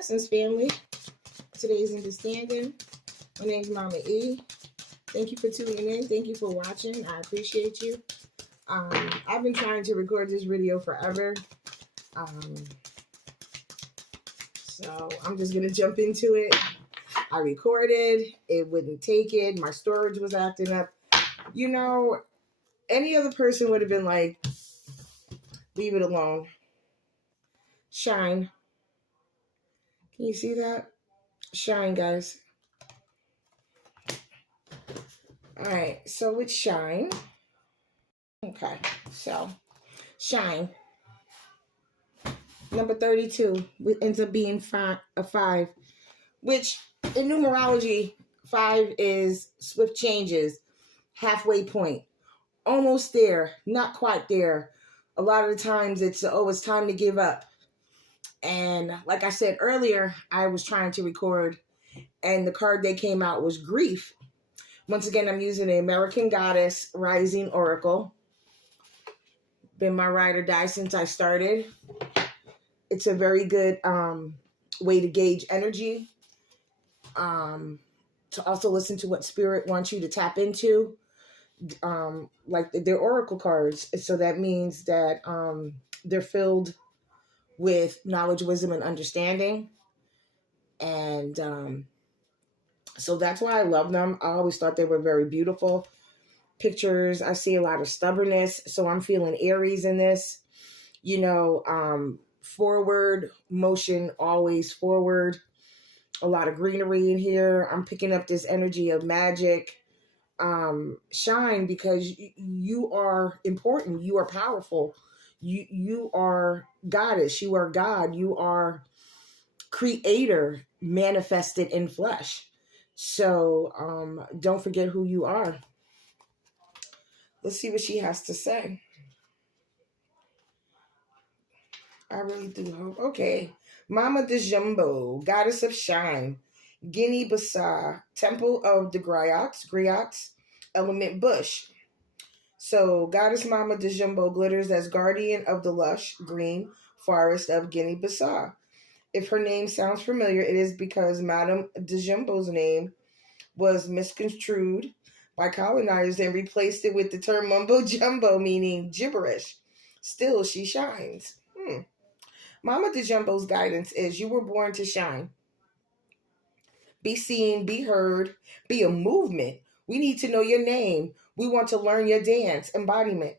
Blessings, family. Today's Understanding. My name's Mama E. Thank you for tuning in. Thank you for watching. I appreciate you. I've been trying to record this video forever. So I'm just going to jump into it. I recorded. It wouldn't take it. My storage was acting up. You know, any other person would have been like, leave it alone. Shine. Can you see that? Shine, guys. All right, so with shine. Okay, so shine. Number 32 ends up being a 5, which in numerology, 5 is swift changes, halfway point, almost there, not quite there. A lot of the times it's time to give up. And like I said earlier, I was trying to record, and the card that came out was grief. Once again, I'm using the American Goddess Rising Oracle. Been my ride or die since I started. It's a very good way to gauge energy. To also listen to what Spirit wants you to tap into. Like they're Oracle cards. So that means that they're filled with knowledge, wisdom, and understanding. And so that's why I love them. I always thought they were very beautiful. Pictures, I see a lot of stubbornness. So I'm feeling Aries in this. You know, forward motion, always forward. A lot of greenery in here. I'm picking up this energy of magic. Shine, because you are important. You are powerful. You are goddess. You are God. You are creator manifested in flesh. So don't forget who you are. Let's see what she has to say. I really do hope. Okay. Mama de Jumbo, goddess of shine, Guinea-Bissau, temple of the griots, element bush. So goddess Mama de Jumbo glitters as guardian of the lush green forest of Guinea-Bissau. If her name sounds familiar, it is because Madame de Jumbo's name was misconstrued by colonizers and replaced it with the term mumbo jumbo, meaning gibberish. Still, she shines. Mama de Jumbo's guidance is: you were born to shine. Be seen, be heard, be a movement. We need to know your name. We want to learn your dance, embodiment.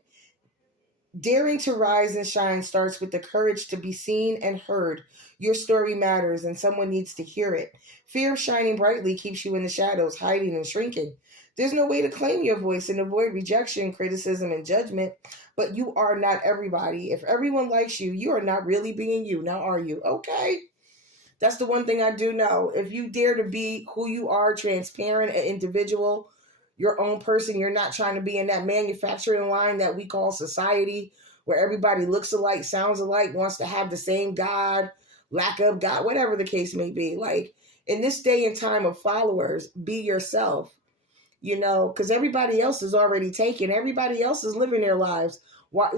Daring to rise and shine starts with the courage to be seen and heard. Your story matters and someone needs to hear it. Fear of shining brightly keeps you in the shadows, hiding and shrinking. There's no way to claim your voice and avoid rejection, criticism, and judgment, but you are not everybody. If everyone likes you, you are not really being you. Now, are you? Okay. That's the one thing I do know. If you dare to be who you are, transparent, an individual, your own person, you're not trying to be in that manufacturing line that we call society, where everybody looks alike, sounds alike, wants to have the same God, lack of God, whatever the case may be. Like, in this day and time of followers, be yourself, you know, because everybody else is already taken. Everybody else is living their lives.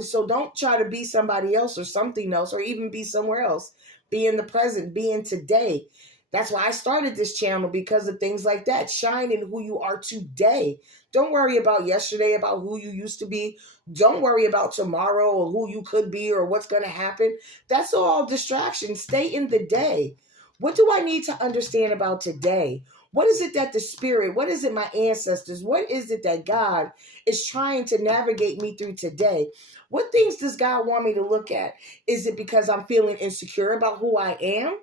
So don't try to be somebody else or something else, or even be somewhere else. Be in the present, be in today. That's why I started this channel, because of things like that. Shine in who you are today. Don't worry about yesterday, about who you used to be. Don't worry about tomorrow or who you could be or what's going to happen. That's all distractions. Stay in the day. What do I need to understand about today? What is it that the Spirit, what is it my ancestors, what is it that God is trying to navigate me through today? What things does God want me to look at? Is it because I'm feeling insecure about who I am?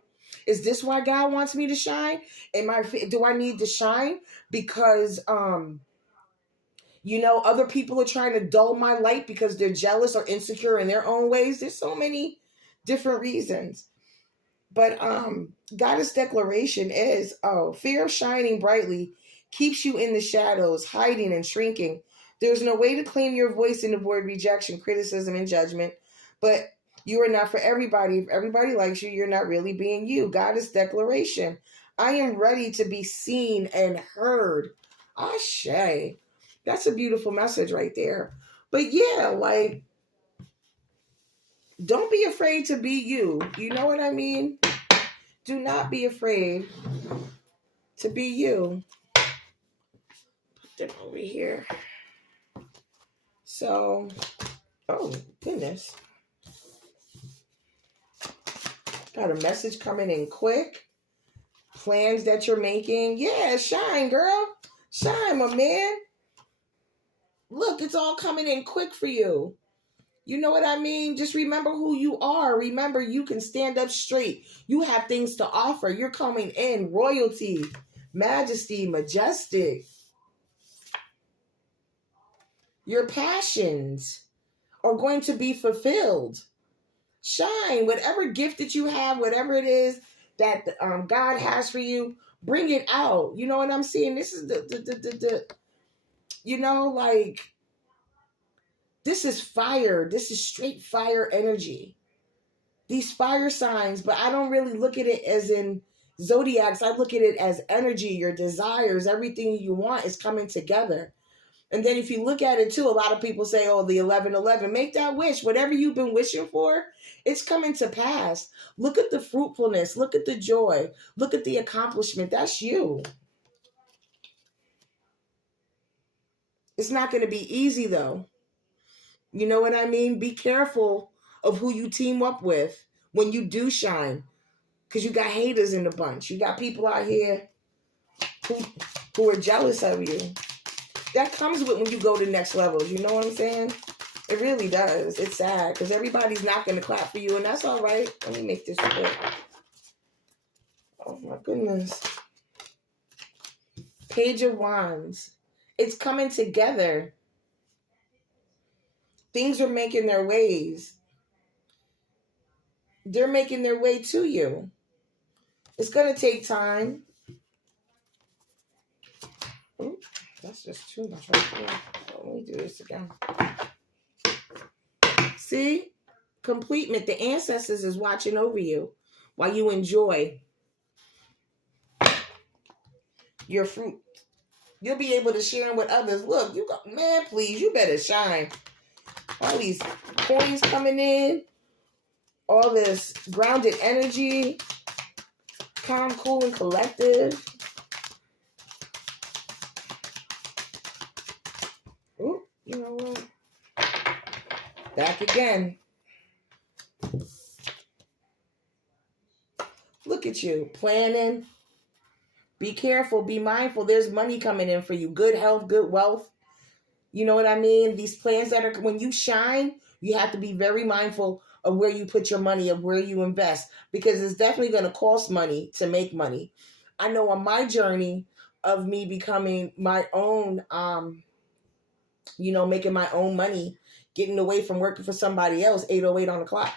Is this why God wants me to shine? Do I need to shine because, you know, other people are trying to dull my light because they're jealous or insecure in their own ways? There's so many different reasons. But Goddess declaration is, fear of shining brightly keeps you in the shadows, hiding and shrinking. There's no way to claim your voice and avoid rejection, criticism, and judgment. But you are not for everybody. If everybody likes you, you're not really being you. Goddess declaration. I am ready to be seen and heard. Ashe. That's a beautiful message right there. But yeah, like, don't be afraid to be you. You know what I mean? Do not be afraid to be you. Put them over here. So, oh, goodness. Got a message coming in quick. Plans that you're making. Yeah, shine, girl. Shine, my man. Look, it's all coming in quick for you. You know what I mean? Just remember who you are. Remember, you can stand up straight. You have things to offer. You're coming in. Royalty, majesty, majestic. Your passions are going to be fulfilled. Shine. Whatever gift that you have, whatever it is that God has for you, bring it out. You know what I'm saying? This is the you know, like, this is fire. This is straight fire energy. These fire signs, but I don't really look at it as in zodiacs. I look at it as energy, your desires, everything you want is coming together. And then if you look at it too, a lot of people say, oh, the 11:11, make that wish. Whatever you've been wishing for, it's coming to pass. Look at the fruitfulness. Look at the joy. Look at the accomplishment. That's you. It's not going to be easy, though. You know what I mean? Be careful of who you team up with when you do shine, because you got haters in the bunch. You got people out here who are jealous of you. That comes with when you go to next levels. You know what I'm saying? It really does. It's sad because everybody's not going to clap for you, and that's all right. Let me make this quick. Oh, my goodness. Page of Wands. It's coming together. Things are making their ways. They're making their way to you. It's going to take time. Ooh, that's just too much right there. Let me do this again. See? Completement. The ancestors is watching over you while you enjoy your fruit. You'll be able to share them with others. Look, you got, man, please, you better shine. All these coins coming in. All this grounded energy. Calm, cool, and collective. Ooh, you know what? Back again. Look at you. Planning. Be careful. Be mindful. There's money coming in for you. Good health, good wealth. You know what I mean? These plans that are, when you shine, you have to be very mindful of where you put your money, of where you invest, because it's definitely going to cost money to make money. I know on my journey of me becoming my own, making my own money, getting away from working for somebody else, 8:08 on the clock.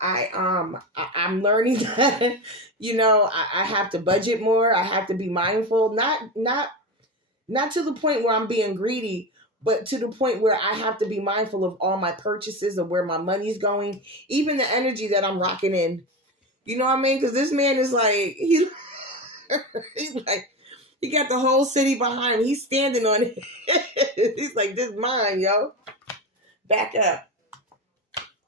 I'm learning that, I have to budget more. I have to be mindful, not to the point where I'm being greedy, but to the point where I have to be mindful of all my purchases, of where my money's going, even the energy that I'm rocking in. You know what I mean? Because this man is like, he's like, he got the whole city behind him. He's standing on it. He's like, this mine, yo. Back up.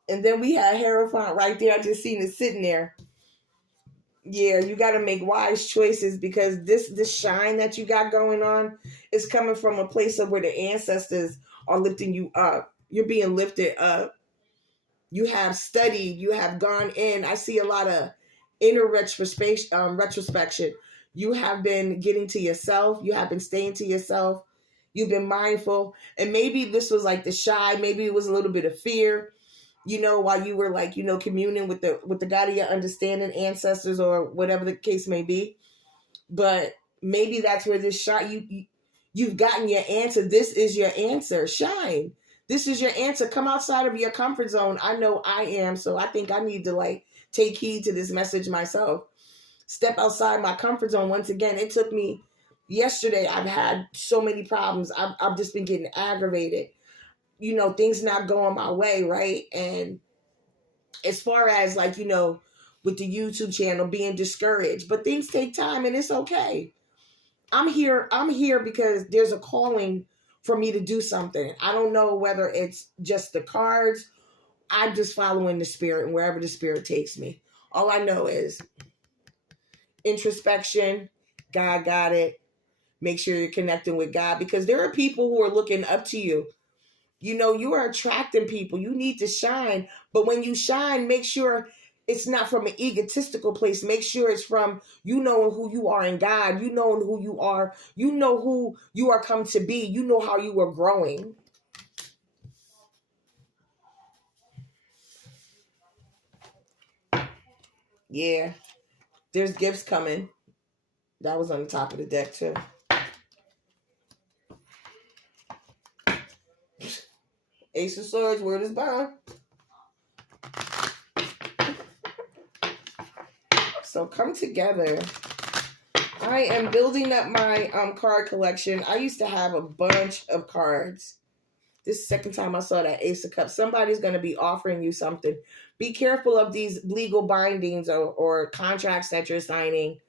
And then we had Hierophant right there. I just seen it sitting there. Yeah, you got to make wise choices, because this shine that you got going on is coming from a place of where the ancestors are lifting you up. You're being lifted up. You have studied. You have gone in. I see a lot of inner retrospection. You have been getting to yourself. You have been staying to yourself. You've been mindful. And maybe this was like the shy. Maybe it was a little bit of fear. While you were like, communing with the God of your understanding, ancestors, or whatever the case may be. But maybe that's where this shot, you've gotten your answer. This is your answer. Shine. This is your answer. Come outside of your comfort zone. I know I am. So I think I need to take heed to this message myself. Step outside my comfort zone. Once again, it took me yesterday. I've had so many problems. I've just been getting aggravated. Things not going my way, right? And as far as with the YouTube channel, being discouraged, but things take time and it's okay. I'm here because there's a calling for me to do something. I don't know whether it's just the cards. I'm just following the spirit, and wherever the spirit takes me. All I know is introspection. God got it. Make sure you're connecting with God, because there are people who are looking up to you. You know, you are attracting people. You need to shine. But when you shine, make sure it's not from an egotistical place. Make sure it's from you knowing who you are in God. You knowing who you are. You know who you are come to be. You know how you are growing. Yeah. There's gifts coming. That was on the top of the deck too. Ace of Swords, word is bond. So come together. I am building up my card collection. I used to have a bunch of cards. This is the second time I saw that Ace of Cups. Somebody's going to be offering you something. Be careful of these legal bindings or contracts that you're signing.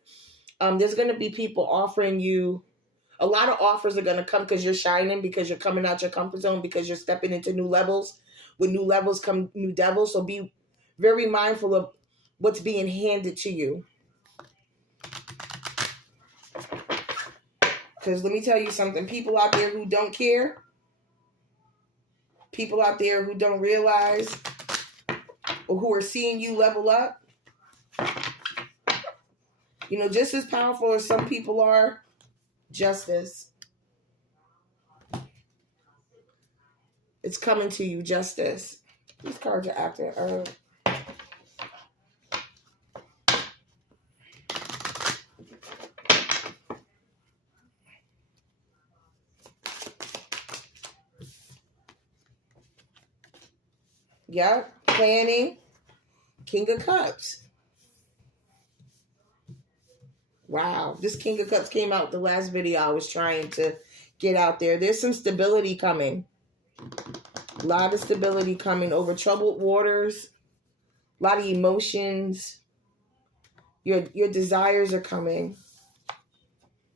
There's going to be people offering you. A lot of offers are going to come because you're shining, because you're coming out your comfort zone, because you're stepping into new levels. With new levels come new devils. So be very mindful of what's being handed to you. Because let me tell you something. People out there who don't care, people out there who don't realize, or who are seeing you level up, you know, just as powerful as some people are, justice. It's coming to you, justice. These cards are acting. Yep, planning. King of Cups. Wow, this King of Cups came out the last video I was trying to get out there. There's some stability coming. A lot of stability coming over troubled waters. A lot of emotions. Your desires are coming.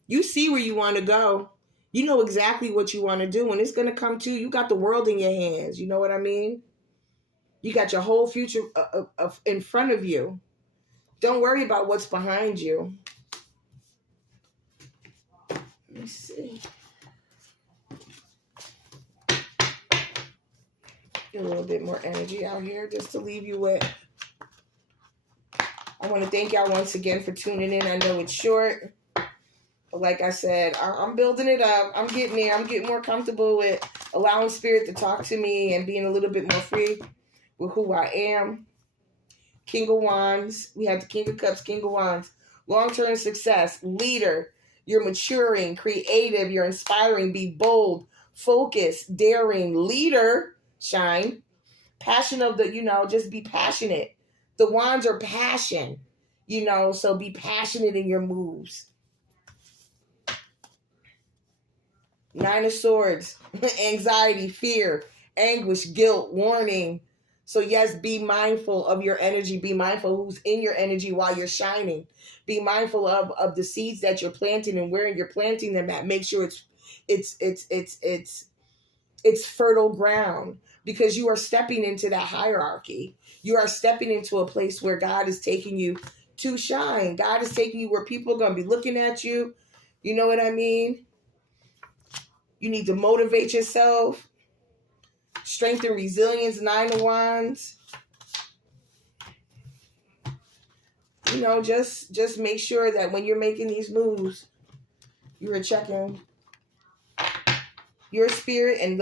You see where you want to go. You know exactly what you want to do, and it's going to come to you. You got the world in your hands. You know what I mean? You got your whole future in front of you. Don't worry about what's behind you. Let me see. Get a little bit more energy out here just to leave you with. I want to thank y'all once again for tuning in. I know it's short, but like I said, I'm building it up. I'm getting there. I'm getting more comfortable with allowing spirit to talk to me and being a little bit more free with who I am. King of Wands. We had the King of Cups, King of Wands. Long-term success, leader. You're maturing, creative. You're inspiring. Be bold, focused, daring, leader. Shine. Passion of the, just be passionate. The wands are passion, so be passionate in your moves. Nine of Swords, anxiety, fear, anguish, guilt, warning. So yes, be mindful of your energy. Be mindful who's in your energy while you're shining. Be mindful of the seeds that you're planting and where you're planting them at. Make sure it's fertile ground, because you are stepping into that hierarchy. You are stepping into a place where God is taking you to shine. God is taking you where people are going to be looking at you. You know what I mean? You need to motivate yourself. Strength and resilience, Nine of Wands. Just make sure that when you're making these moves, you are checking your spirit and